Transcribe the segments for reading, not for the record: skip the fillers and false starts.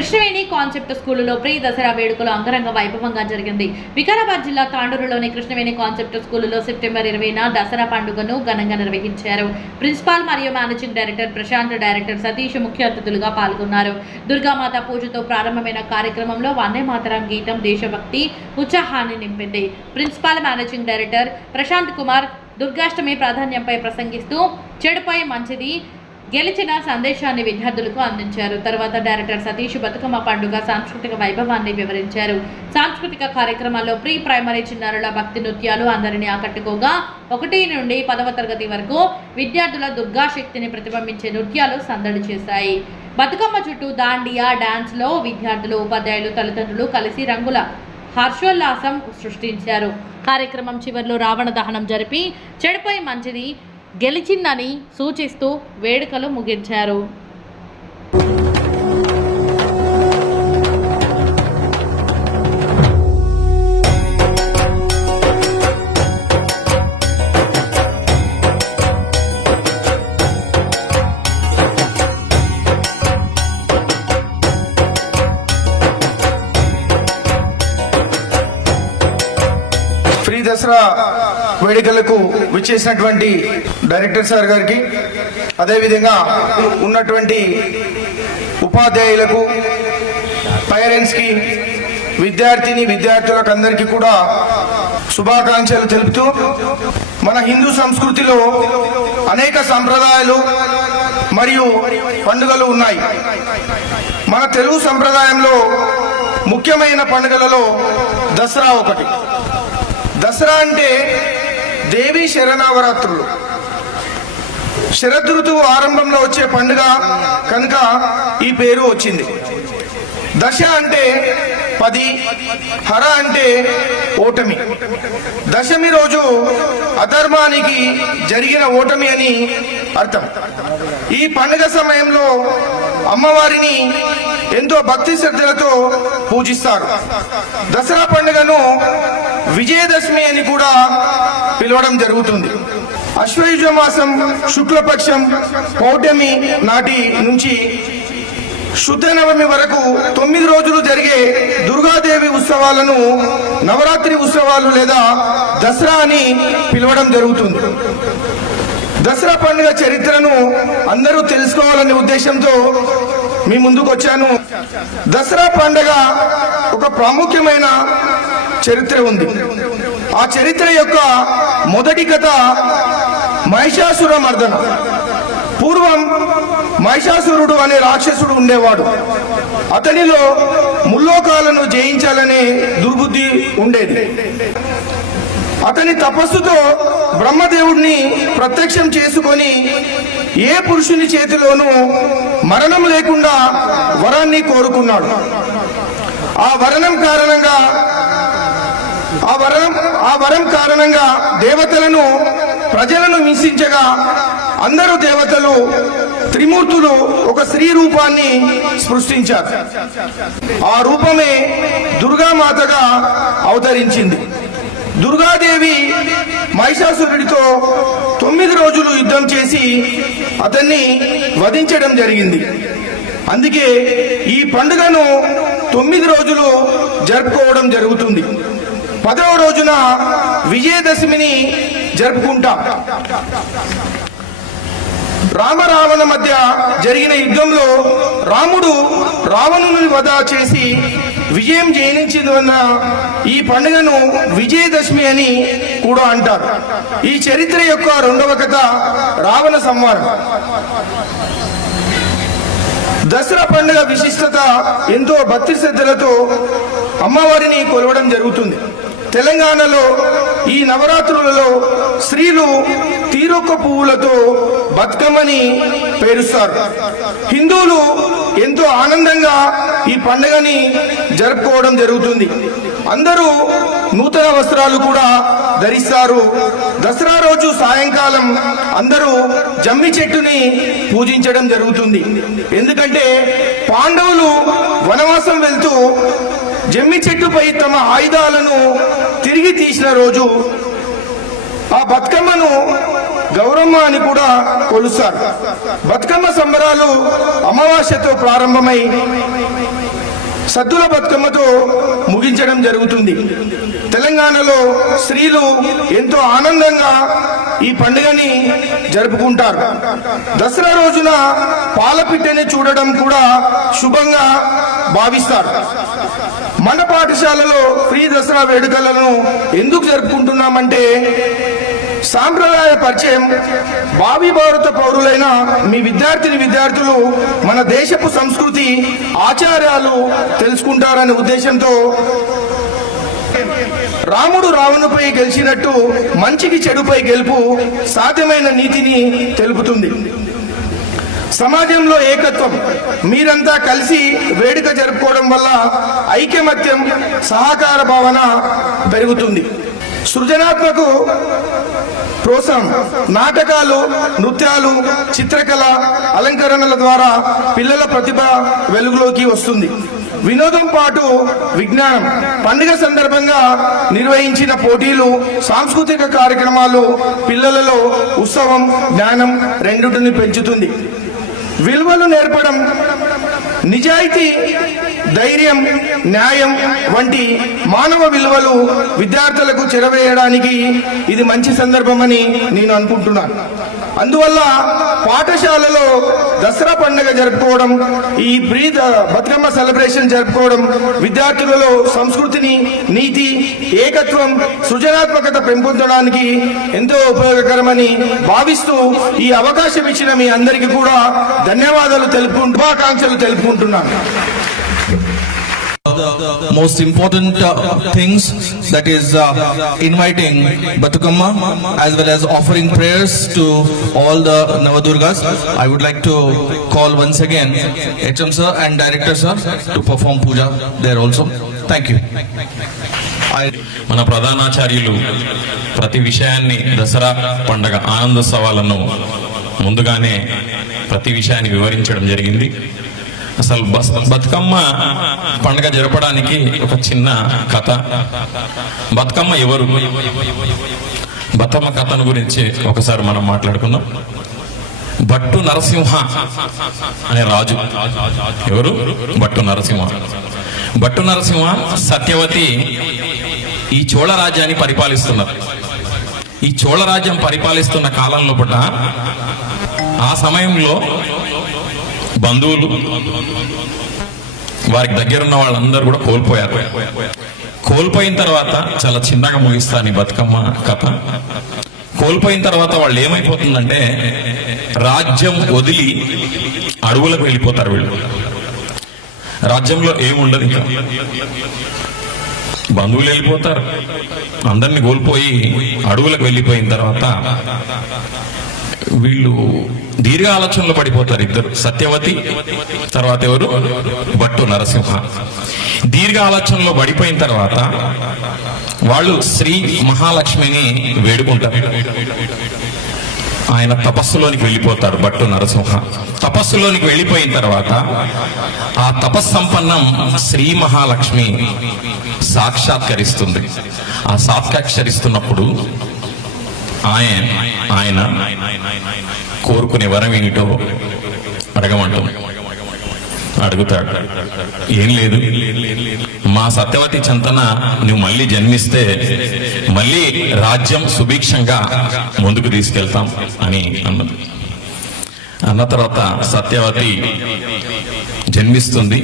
Krishnaveni concept స్కూలులో pre Dasara వేడుకలు అంగరంగ వైభవంగా జరిగింది. వికారాబాద్ జిల్లా తాండూరులోని కృష్ణవేణి కాన్సెప్ట్ స్కూలులో సెప్టెంబర్ 20న దసరా పండుగను ఘనంగా నిర్వహించారు. ప్రిన్సిపాల్ మరియు managing director Prashant, director Satish ముఖ్య అతిథులుగా పాల్గొన్నారు. దుర్గామాత పూజతో ప్రారంభమైన కార్యక్రమంలో వందే మాతరం గీతం దేశభక్తి ఉత్సాహాన్ని నింపింది. Principal, managing director Prashant Kumar Durgashtami ప్రాధాన్యంపై ప్రసంగిస్తూ చెడుపై మంచిది గెలిచిన సందేశాన్ని విద్యార్థులకు అందించారు. తర్వాత డైరెక్టర్ సతీష్ బతుకమ్మ పండుగ సాంస్కృతిక వైభవాన్ని వివరించారు. సాంస్కృతిక కార్యక్రమాల్లో ప్రీ ప్రైమరీ చిన్నారుల భక్తి నృత్యాలు అందరినీ ఆకట్టుకోగా 1 నుండి 10వ తరగతి వరకు విద్యార్థుల దుర్గాశక్తిని ప్రతిబింబించే నృత్యాలు సందడి చేశాయి. బతుకమ్మ చుట్టూ దాండియా డాన్స్లో విద్యార్థులు, ఉపాధ్యాయులు, తల్లిదండ్రులు కలిసి రంగుల హర్షోల్లాసం సృష్టించారు. కార్యక్రమం చివరిలో రావణ దహనం జరిపి చెడుపై మంచిది గెలిచిందని సూచిస్తూ వేడుకలు ముగించారు. ఫ్రీ దసరా వేడుకలకు విచ్చేసినటువంటి డైరెక్టర్ సార్ గారికి, అదేవిధంగా ఉన్నటువంటి ఉపాధ్యాయులకు, పేరెంట్స్కి, విద్యార్థులకు అందరికీ కూడా శుభాకాంక్షలు తెలుపుతూ, మన హిందూ సంస్కృతిలో అనేక సంప్రదాయాలు మరియు పండుగలు ఉన్నాయి. మన తెలుగు సంప్రదాయంలో ముఖ్యమైన పండుగలలో దసరా ఒకటి. దసరా అంటే దేవి శరణవరాత్రులు, శరదృతువు ఆరంభంలో వచ్చే పండుగ కనుక ఈ పేరు వచ్చింది. దశ అంటే 10, హర అంటే ఓటమి. దశమి రోజు అధర్మానికి జరిగిన ఓటమి అని అర్థం. ఈ పండుగ సమయంలో అమ్మవారిని ఎంతో భక్తి శ్రద్ధలతో పూజిస్తారు. దసరా పండుగను విజయదశమి అని కూడా పిలవడం జరుగుతుంది. అశ్వయుజ మాసం శుక్లపక్షం పౌర్ణమి నాటి నుంచి శుద్ధ నవమి వరకు 9 రోజులు జరిగే దుర్గాదేవి ఉత్సవాలను నవరాత్రి ఉత్సవాలు లేదా దసరా అని పిలవడం జరుగుతుంది. దసరా పండుగ చరిత్రను అందరూ తెలుసుకోవాలనే ఉద్దేశంతో మీ ముందుకు వచ్చాను. దసరా పండుగ ఒక ప్రాముఖ్యమైన చరిత్ర ఉంది. ఆ చరిత్ర యొక్క మొదటి కథ మహిషాసుర మర్దన. పూర్వం మహిషాసురుడు అనే రాక్షసుడు ఉండేవాడు. అతనిలో ముల్లోకాలను జయించాలనే దుర్బుద్ధి ఉండేది. అతని తపస్సుతో బ్రహ్మదేవుడిని ప్రత్యక్షం చేసుకొని ఏ పురుషుని చేతిలోనూ మరణం లేకుండా వరాన్ని కోరుకున్నాడు. ఆ వరం కారణంగా దేవతలను, ప్రజలను హింసించగా అందరూ దేవతలు, త్రిమూర్తులు ఒక స్త్రీ రూపాన్ని సృష్టించారు. ఆ రూపమే దుర్గామాతగా అవతరించింది. దుర్గాదేవి మహిషాసురుడితో 9 రోజులు యుద్ధం చేసి అతన్ని వధించడం జరిగింది. అందుకే ఈ పండుగను 9 రోజులు జరుపుకోవడం జరుగుతుంది. 10వ రోజున విజయదశమిని జరుపుకుంటాం. రామరావణ మధ్య జరిగిన యుద్ధంలో రాముడు రావణుని వధ చేసి విజయం జయించినందువల్ల ఈ పండుగను విజయదశమి అని కూడా అంటారు. ఈ చరిత్ర యొక్క 2వ కథ రావణ సంహారం. దసరా పండుగ విశిష్టత ఎంతో భక్తి శ్రద్ధలతో అమ్మవారిని కొలవడం జరుగుతుంది. తెలంగాణలో ఈ నవరాత్రులలో స్త్రీలు తీరొక్క పువ్వులతో బతుకమ్మని పేరుస్తారు. హిందువులు ఎంతో ఆనందంగా ఈ పండుగని జరుపుకోవడం జరుగుతుంది. అందరూ నూతన వస్త్రాలు కూడా ధరిస్తారు. దసరా రోజు సాయంకాలం అందరూ జమ్మి చెట్టుని పూజించడం జరుగుతుంది. ఎందుకంటే పాండవులు వనవాసం వెళ్తూ జమ్మి చెట్టుపై తమ ఆయుధాలను తిరిగి తీసిన రోజు. ఆ బతుకమ్మను గౌరమ్మ అని కూడా కొలుస్తారు. బతుకమ్మ సంబరాలు అమావాస్యతో ప్రారంభమై సద్దుల బతుకమ్మతో ముగించడం జరుగుతుంది. తెలంగాణలో స్త్రీలు ఎంతో ఆనందంగా ఈ పండుగని జరుపుకుంటారు. దసరా రోజున పాలపిట్టని చూడడం కూడా శుభంగా భావిస్తారు. మన పాఠశాలలో ఫ్రీ దసరా వేడుకలను ఎందుకు జరుపుకుంటున్నామంటే సాంప్రదాయ పరిచయం, భావి భారత పౌరులైన మీ విద్యార్థులు మన దేశపు సంస్కృతి ఆచారాలు తెలుసుకుంటారనే ఉద్దేశంతో రాముడు రావణుపై గెలిచినట్టు మంచికి చెడుపై గెలుపు సాధ్యమైన నీతిని తెలుపుతుంది. సమాజంలో ఏకత్వం, మీరంతా కలిసి వేడుక జరుపుకోవడం వల్ల ఐకమత్యం, సహకార భావన పెరుగుతుంది. సృజనాత్మక ప్రోత్సాహం, నాటకాలు, నృత్యాలు, చిత్రకళ, అలంకరణల ద్వారా పిల్లల ప్రతిభ వెలుగులోకి వస్తుంది. వినోదం పాటు విజ్ఞానం, పండుగ సందర్భంగా నిర్వహించిన పోటీలు, సాంస్కృతిక కార్యక్రమాలు పిల్లలలో ఉత్సవం, జ్ఞానం రెండింటిని పెంచుతుంది. విలువలు నేర్పడం, నిజాయితీ, ధైర్యం, న్యాయం వంటి మానవ విలువలు విద్యార్థులకు చేరవేయడానికి ఇది మంచి సందర్భమని నేను అనుకుంటున్నాను. అందువల్ల పాఠశాలలో దసరా పండుగ జరుపుకోవడం, ఈ ప్రీ బతుకమ్మ సెలబ్రేషన్ జరుపుకోవడం విద్యార్థులలో సంస్కృతిని, నీతి, ఏకత్వం, సృజనాత్మకత పెంపొందడానికి ఎంతో ఉపయోగకరమని భావిస్తూ ఈ అవకాశం ఇచ్చిన మీ అందరికీ కూడా ధన్యవాదాలు తెలుపుకుంటూ శుభాకాంక్షలు తెలుపుకుంటున్నాను. Most important things, that is inviting Batukamma as well as offering prayers to all the Navadurgas. I would like to call once again HM sir and director sir to perform puja there also. Thank you. మన ప్రధానాచార్యులు ప్రతి విషయాన్ని దసరా పండగ ఆనందోత్సవాలను ముందుగానే ప్రతి విషయాన్ని వివరించడం జరిగింది. అసలు బతుకమ్మ పండుగ జరపడానికి ఒక చిన్న కథ. బతుకమ్మ ఎవరు, బతుకమ్మ కథను గురించి ఒకసారి మనం మాట్లాడుకుందాం. భట్టు నరసింహ అనే రాజు. ఎవరు? భట్టు నరసింహ. భట్టు నరసింహ సత్యవతి ఈ చోళ రాజ్యాన్ని పరిపాలిస్తున్నారు. ఈ చోళ రాజ్యం పరిపాలిస్తున్న కాలంలో పూట ఆ సమయంలో బంధువులు, వారికి దగ్గరున్న వాళ్ళందరూ కూడా కోల్పోయారు. కోల్పోయిన తర్వాత చాలా చిన్నగా ముగిస్తాను ఈ బతుకమ్మ కథ. కోల్పోయిన తర్వాత వాళ్ళు ఏమైపోతుందంటే రాజ్యం వదిలి అడవులకు వెళ్ళిపోతారు. వీళ్ళు రాజ్యంలో ఏముండదు, ఇంకా బంధువులు వెళ్ళిపోతారు. అందరినీ కోల్పోయి అడవులకు వెళ్ళిపోయిన తర్వాత వీళ్ళు దీర్ఘ ఆలోచనలో పడిపోతారు. ఇద్దరు, సత్యవతి తర్వాత ఎవరు? భట్టు నరసింహ. దీర్ఘ ఆలోచనలో పడిపోయిన తర్వాత వాళ్ళు శ్రీ మహాలక్ష్మిని వేడుకుంటారు. ఆయన తపస్సులోనికి వెళ్ళిపోతారు. భట్టు నరసింహ తపస్సులోనికి వెళ్ళిపోయిన తర్వాత ఆ తపస్సంపన్నం శ్రీ మహాలక్ష్మి సాక్షాత్కరిస్తుంది. ఆ సాక్షాత్కరిస్తున్నప్పుడు ఆయన కోరుకునే వరం ఏమిటో అడగమంటుంది. అడుగుతాడు. ఏం లేదు, మా సత్యవతి చంతన నువ్వు మళ్ళీ జన్మిస్తే మళ్ళీ రాజ్యం సుభిక్షంగా ముందుకు తీసుకెళ్తాం అని అన్నది. అన్న తర్వాత సత్యవతి జన్మిస్తుంది.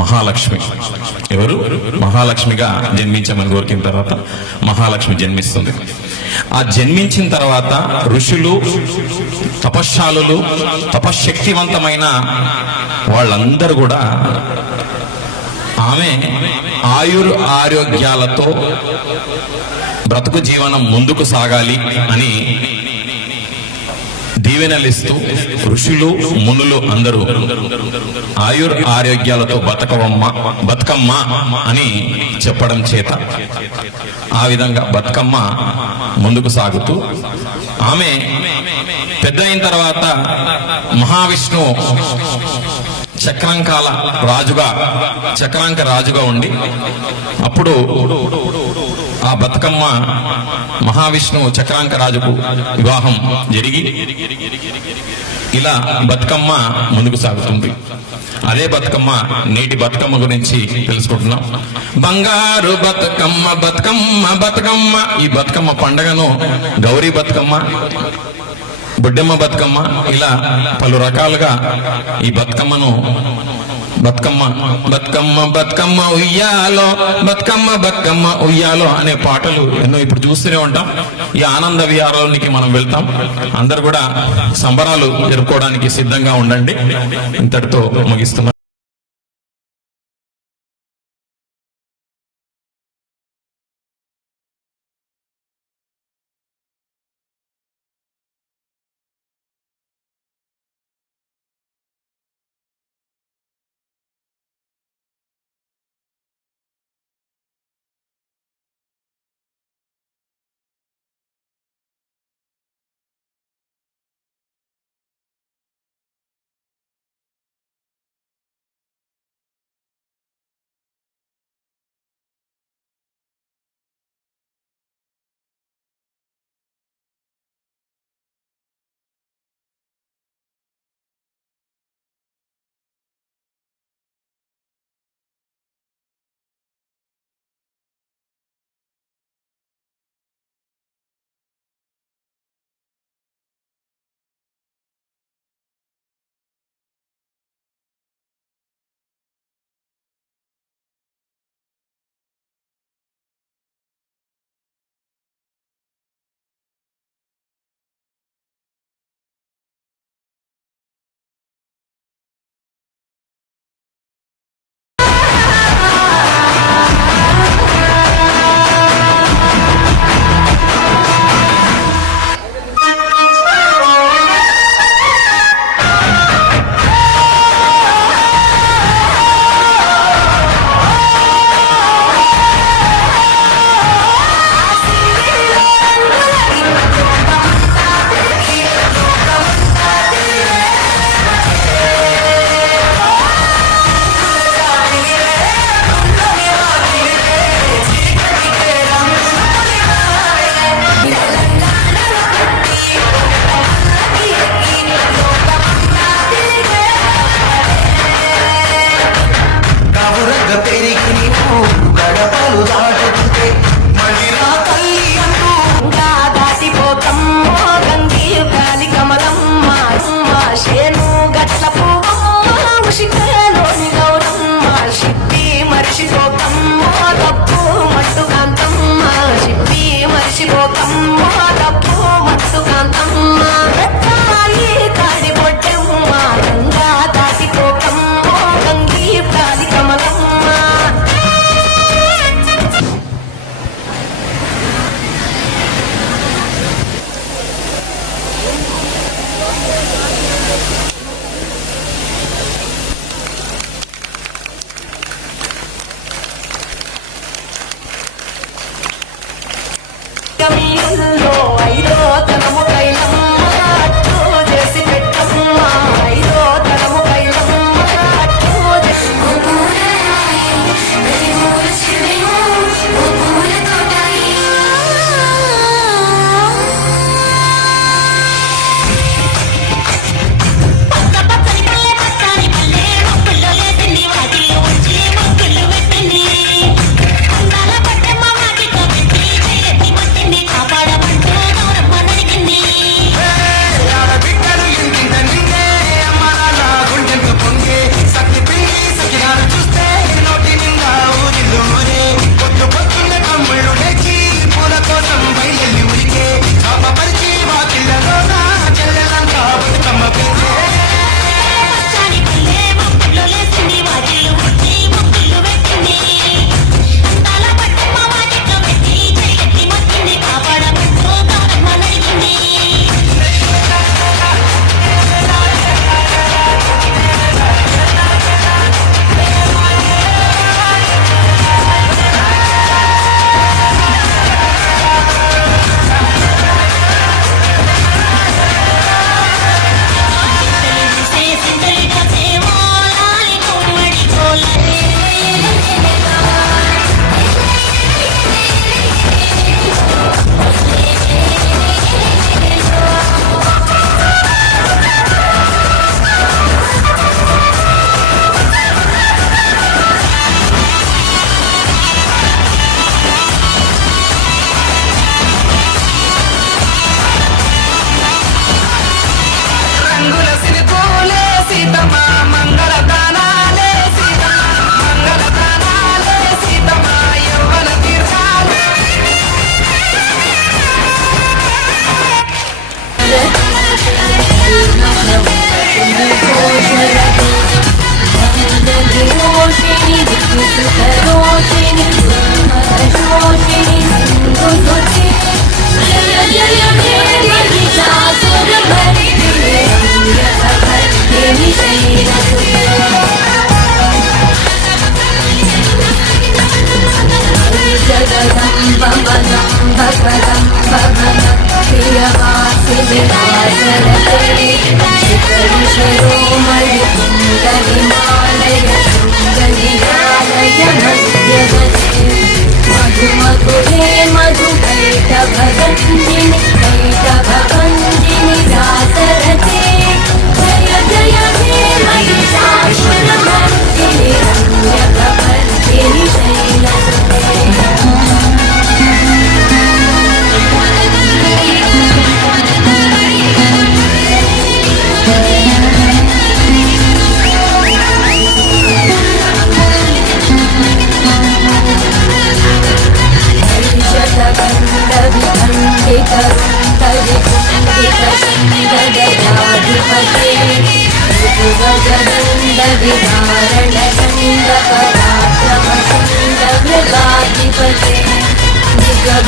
మహాలక్ష్మి. ఎవరు? మహాలక్ష్మిగా జన్మించమని కోరిన తర్వాత మహాలక్ష్మి జన్మిస్తుంది. ఆ జన్మించిన తర్వాత ఋషులు, తపశ్శాలులు, తపశ్శక్తివంతమైన వాళ్ళందరూ కూడా ఆమె ఆరోగ్యాలతో బ్రతుకు జీవనం ముందుకు సాగాలి అని దీవెనలిస్తూ ఋషులు, మునులు అందరూ ఆరోగ్యాలతో బతుకమ్మ అని చెప్పడం చేత ఆ విధంగా బతుకమ్మ ముందుకు సాగుతూ ఆమె పెద్ద అయిన తర్వాత మహావిష్ణు చక్రాంక రాజుగా ఉండి అప్పుడు ఆ బతుకమ్మ మహావిష్ణువు చక్రాంకరాజుకు వివాహం జరిగి ఇలా బతుకమ్మ ముందుకు సాగుతుంది. అదే బతుకమ్మ నేటి బతుకమ్మ గురించి తెలుసుకుంటున్నాం. బంగారు బతుకమ్మ బతుకమ్మ బతుకమ్మ. ఈ బతుకమ్మ పండగను గౌరీ బతుకమ్మ, బుడ్డమ్మ బతుకమ్మ, ఇలా పలు రకాలుగా ఈ బతుకమ్మను బతుకమ్మ బతుకమ్మ బతుకమ్మ ఉయ్యాలో, బతుకమ్మ బతుకమ్మ ఉయ్యాలో అనే పాటలు ఎన్నో ఇప్పుడు చూస్తూనే ఉంటాం. ఈ ఆనంద విహారానికి మనం వెళ్తాం. అందరు కూడా సంబరాలు జరుపుకోవడానికి సిద్ధంగా ఉండండి. ఇంతటితో ముగిస్తున్నాం.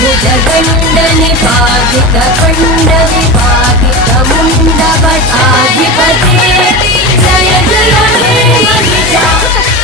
भुजगण्डनि पादित खण्ड विपादित मुण्ड भटाधिपते जय जय हे महिषासुरमर्दिनि